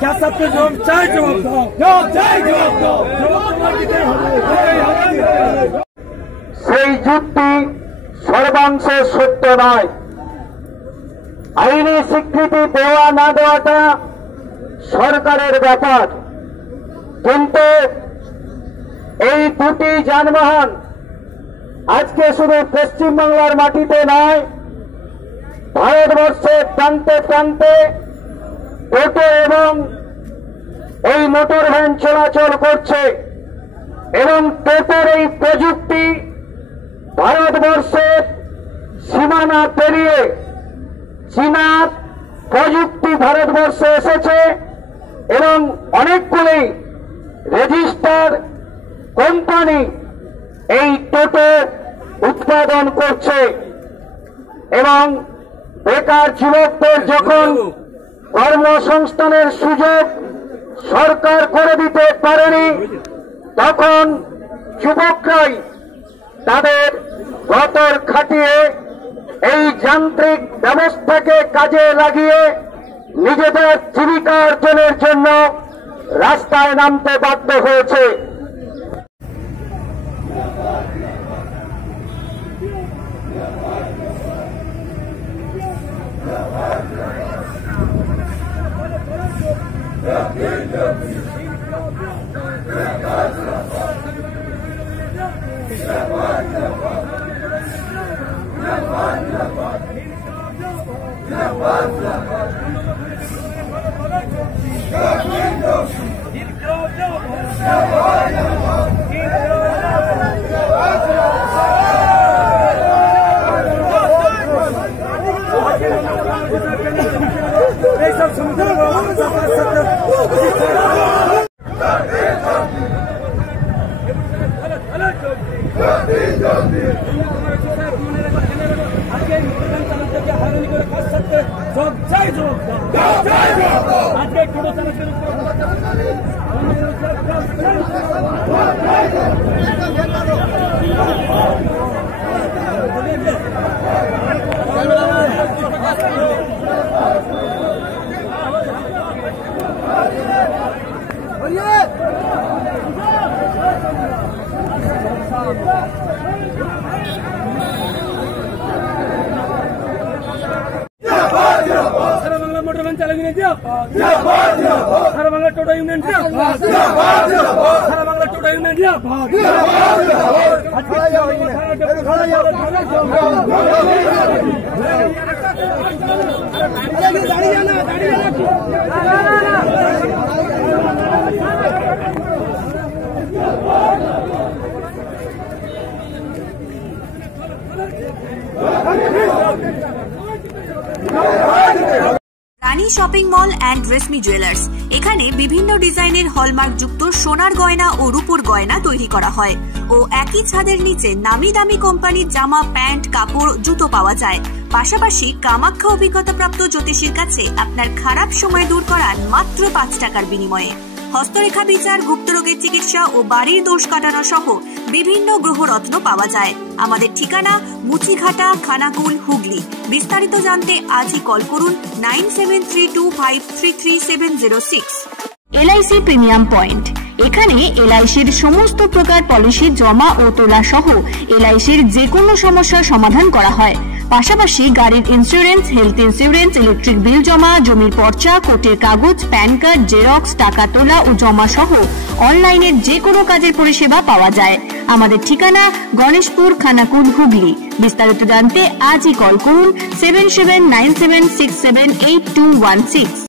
क्या सबके जवाब चाहे जवाब दो, चाहे जवाब दो, সেই যুক্তি সর্বাংশে সত্য নয়। আইনি স্বীকৃতি দেওয়া না দেওয়াটা সরকারের ব্যাপার, কিন্তু এই দুটি যানবাহন আজকে শুধু পশ্চিমবাংলার মাটিতে নয়, ভারতবর্ষের প্রান্তে প্রান্তে টোটো এবং এই মোটর ভ্যান চলাচল করছে এবং টোটোর এই প্রযুক্তি ভারতবর্ষের সীমানা পেরিয়ে চীনা প্রযুক্তি ভারতবর্ষে এসেছে এবং অনেকগুলি রেজিস্টার কোম্পানি এই টোটো উৎপাদন করছে এবং বেকার যুবকদের যখন কর্মসংস্থানের সুযোগ সরকার করে দিতে পারেনি, তখন যুবকরাই তাদের গতর খাটিয়ে এই যান্ত্রিক ব্যবস্থাকে কাজে লাগিয়ে নিজেদের জীবিকা অর্জনের জন্য রাস্তায় নামতে বাধ্য হয়েছে। मोटर वैन चालक सारा बांग्ला टोटो यूनियन सारा Bangla Toto union Rani shopping mall and Reshmi jewellers, এখানে বিভিন্ন ডিজাইনের হলমার্ক যুক্ত সোনার গয়না ও রূপোর গয়না তৈরি করা হয় ও একই ছাদের নিচে নামি দামি কোম্পানির জামা, প্যান্ট, কাপড়, জুতো পাওয়া যায়। পাশাপাশি কামাখ্যা অভিজ্ঞতাপ্রাপ্ত জ্যোতিষীর কাছে আপনার খারাপ সময় দূর করান মাত্র 5 টাকার বিনিময়ে। হস্তরেখা বিচার, গুপ্তরোগের চিকিৎসা ও বাড়ির দোষ কাটানো সহ বিভিন্ন গ্রহরত্ন পাওয়া যায়। আমাদের ঠিকানা মুচিঘাটা, খানাকুল, হুগলি। বিস্তারিত জানতে আজই কল করুন 9732533706। এলআইসি প্রিমিয়াম পয়েন্ট, এখানে এলআইসির সমস্ত প্রকার পলিসি জমা ও তোলা সহ এলআইসির যে কোনো সমস্যার সমাধান করা হয়। পাশাপাশি গাড়ির insurance, health insurance, electric bill জমা, জমির পর্চা, কোর্টের কাগজ, প্যান কার্ড, জেরক্স, টাকা তোলা ও জমা সহ অনলাইনের যে কোনো কাজের পরিষেবা পাওয়া যায়। আমাদের ঠিকানা গণেশপুর, খানাকুল, হুগলি। বিস্তারিত জানতে আজই কল করুন 7797678216।